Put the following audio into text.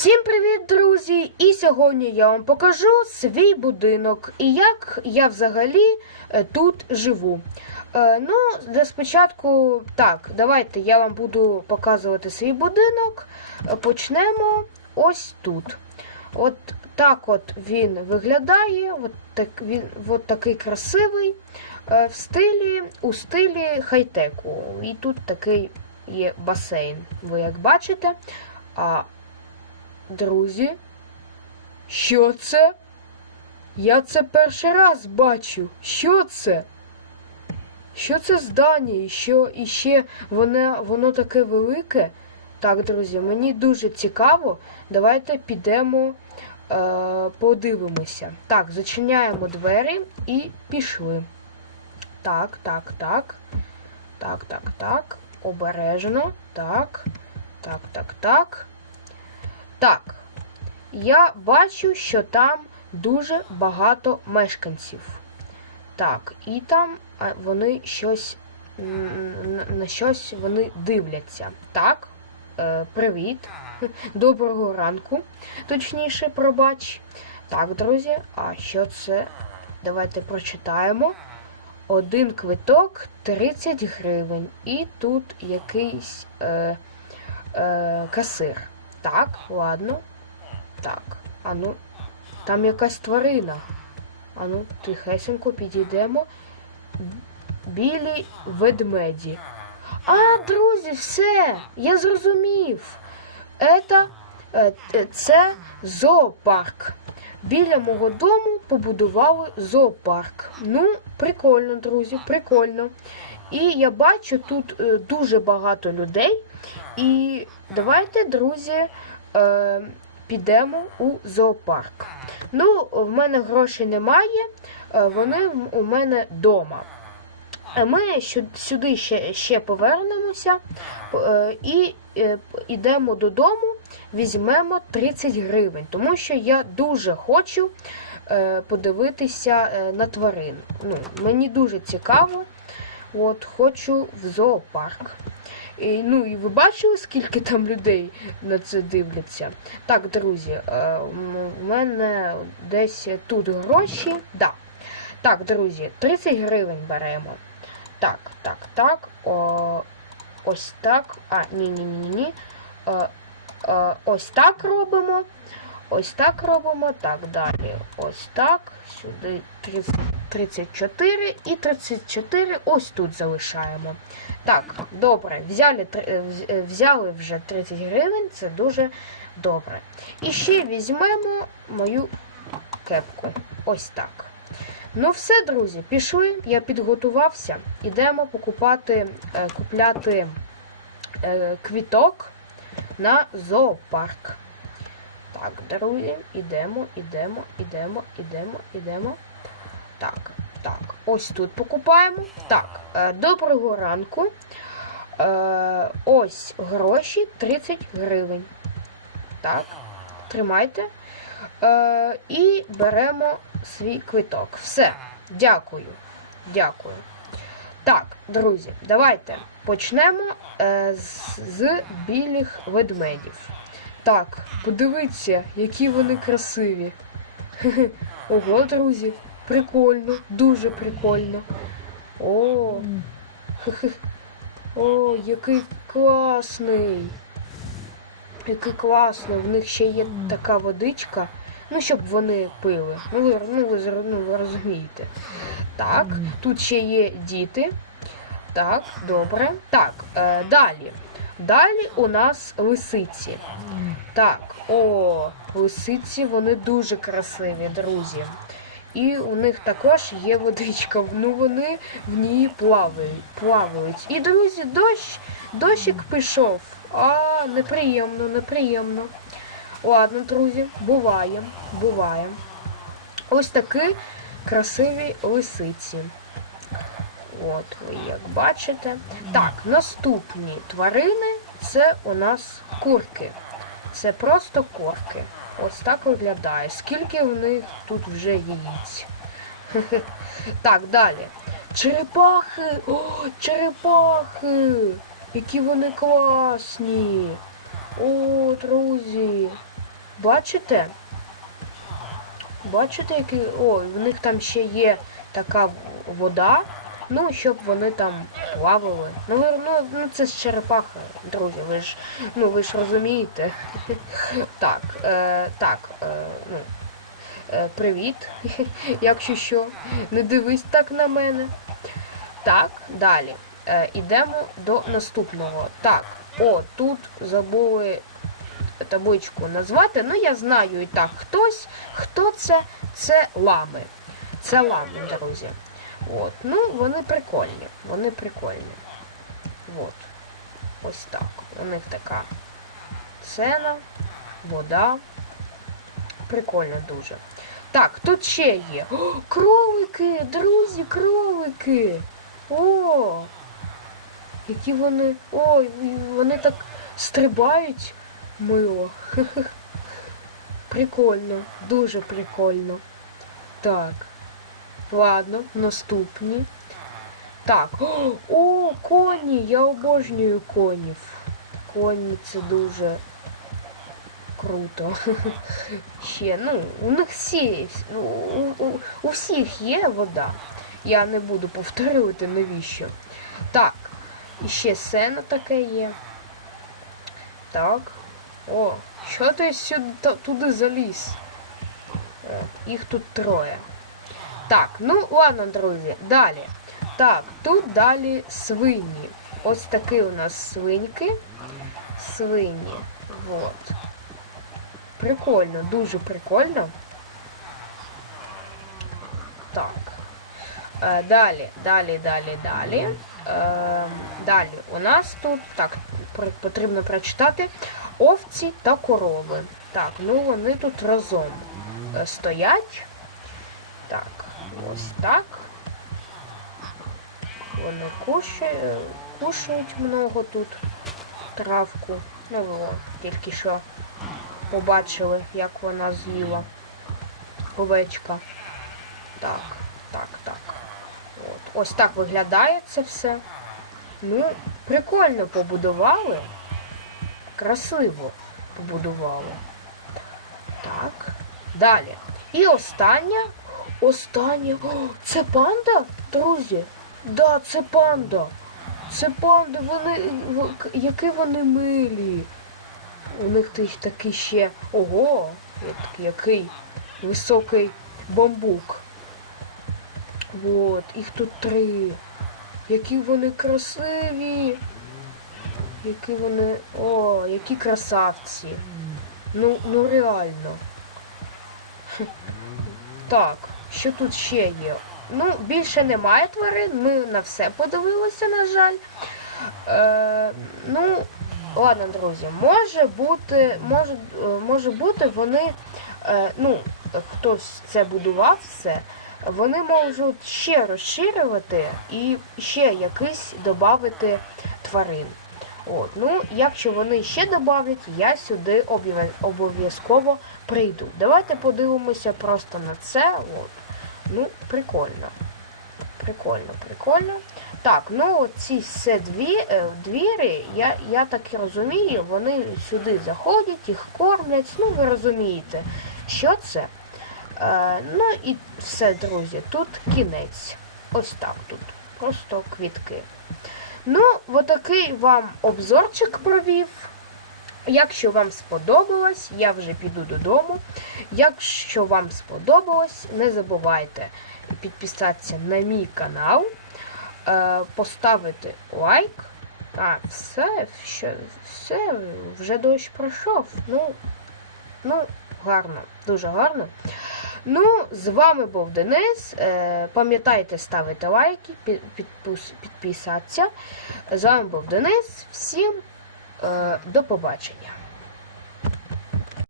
Всім привіт, друзі! І сьогодні я вам покажу свій будинок і як я взагалі е, тут живу. Е, ну, для спочатку, так, давайте я вам буду показувати свій будинок. Е, Почнемо ось тут. От так от він виглядає, от, так, він, от такий красивий, в стилі, у стилі хай-теку. І тут такий є басейн, ви як бачите. А Друзі, що це? Я це перший раз бачу. Що це? Що це здання? І що і ще воно, воно таке велике? Так, друзі, мені дуже цікаво. Давайте підемо е, подивимося. Так, зачиняємо двері і пішли. Так, так, так. Так, так, так. Обережно. Так. Так, так, так. Так, я бачу, що там дуже багато мешканців. Так, і там вони щось на- на щось вони дивляться. Так, е, привіт. Доброго ранку. Точніше, пробач. Так, друзі, а що це? Давайте прочитаємо. Один квиток 30 гривень. І тут якийсь е, е, касир. Так, ладно. Так, а ну, там якась тварина. А ну, тихесенько підійдемо. Білі ведмеді. А, друзі, все, я зрозумів. Ета, е, е, це зоопарк. Біля мого дому побудували зоопарк. Ну, прикольно, друзі, прикольно. І я бачу тут е, дуже багато людей. І давайте, друзі, е, підемо у зоопарк. Ну, в мене грошей немає, е, вони у мене вдома. Ми сюди ще, ще повернемося і йдемо додому, візьмемо 30 гривень, тому що я дуже хочу подивитися на тварин. Ну, мені дуже цікаво. От, хочу в зоопарк. І, ну, і ви бачили, скільки там людей на це дивляться? Так, друзі, е, в мене десь тут гроші. Да. Так, друзі, 30 гривень беремо. Так, так, так. О, ось так. А, ні, ні, ні, ні, ні. Е, е, ось так робимо. Ось так робимо. Так, далі. Ось так. Сюди 30, 34 і 34 ось тут залишаємо. Так, добре, взяли, е, е, взяли вже 30 гривень, це дуже добре. І ще візьмемо мою кепку. Ось так. Ну все, друзі, пішли. Я підготувався. Ідемо покупати, е, купляти квіток на зоопарк. Так, друзі, ідемо, ідемо, ідемо, ідемо, ідемо. Так, так, ось тут покупаємо. Так, е, доброго ранку. Е, ось гроші 30 гривень. Так, тримайте. Е, і беремо свій квиток. Все, дякую. Дякую. Так, друзі, давайте почнемо з білих ведмедів. Так, подивіться, які вони красиві. Ого, друзі, прикольно, дуже прикольно. О. О, який класний. Який класний. В них ще є така водичка. Ну, щоб вони пили. Ну, ви, ну, ви, ну, ви розумієте. Так, тут ще є діти. Так, добре. Так, е, далі. Далі у нас лисиці. Так, о, лисиці, вони дуже красиві, друзі. І у них також є водичка. Ну вони в ній плавають. плавають. І, друзі, дощ, дощик пішов. А, неприємно, неприємно. Ладно, друзі, буває, буває. Ось такі красиві лисиці. От ви як бачите. Так, наступні тварини це у нас курки. Це просто корки. Ось так виглядає. Скільки в них тут вже яїць. Так, далі. Черепахи! О, черепахи! Які вони класні! О, друзі! Бачите? Бачите, який. Ой, в них там ще є така вода. Ну, щоб вони там плавали. Ну, ну, ну це ж черепаха, друзі, ви ж, ну, ви ж розумієте. Так, е, так, е, ну, е, привіт, якщо що, не дивись так на мене. Так, далі. Е, ідемо до наступного. Так, о, тут забули табличку назвати. Ну, я знаю і так хтось. Хто це? Це лами. Це лами, друзі. От. Ну, вони прикольні. Вони прикольні. От. Ось так. У них така сцена, вода. Прикольно дуже. Так, тут ще є. О, кролики, друзі, кролики. О! Які вони. Ой, вони так стрибають мило. Прикольно, дуже прикольно. Так. Ладно, наступні. Так. О, коні! Я обожнюю конів. Коні це дуже круто. Ще, ну, у них всі, у, у, у всіх є вода. Я не буду повторювати, навіщо. Так, і ще сцена таке є. Так. О, що ти сюди туди заліз? О, їх тут троє. Так, ну ладно, друзі, далі. Так, тут далі свині. Ось такі у нас свиньки. Свині. Вот. Прикольно, дуже прикольно. Так. Е, далі, далі, далі, далі. Е, далі у нас тут так потрібно прочитати овці та корови. Так, ну вони тут разом е, стоять. Так, ось так. Вони кушають, кушають много тут травку. Ну, ви тільки що побачили, як вона з'їла. Овечка. Так, так, так. От. Ось так виглядає це все. Ну, прикольно побудували. Красиво побудували. Так. Далі. І остання. Остання. О, це панда, друзі. Да, це панда. Це панди, вони. Які вони милі. У них ти- такий ще. Ого! Який високий бамбук. Вот, їх тут три. Які вони красиві. Які вони. О, які красавці. Ну, ну реально. Так, що тут ще є? Ну, більше немає тварин, ми на все подивилися, на жаль. Е, ну, ладно, друзі, може бути, може, е, може бути, вони, е, ну, хтось це будував все, вони можуть ще розширювати і ще якийсь додати тварин. От, ну, якщо вони ще додавлять, я сюди обов'язково прийду. Давайте подивимося просто на це. От. Ну, прикольно. Прикольно, прикольно. Так, ну ці все дві, е, двірі, я, я так і розумію, вони сюди заходять, їх кормлять. Ну, ви розумієте, що це. Е, ну і все, друзі, тут кінець. Ось так тут. Просто квітки. Ну, отакий вам обзорчик провів. Якщо вам сподобалось, я вже піду додому. Якщо вам сподобалось, не забувайте підписатися на мій канал, е, поставити лайк. А, все, що, все, вже дощ пройшов. Ну, ну, гарно, дуже гарно. Ну, з вами був Денис. Е, пам'ятайте ставити лайки, підписатися. З вами був Денис. Всім до побачення.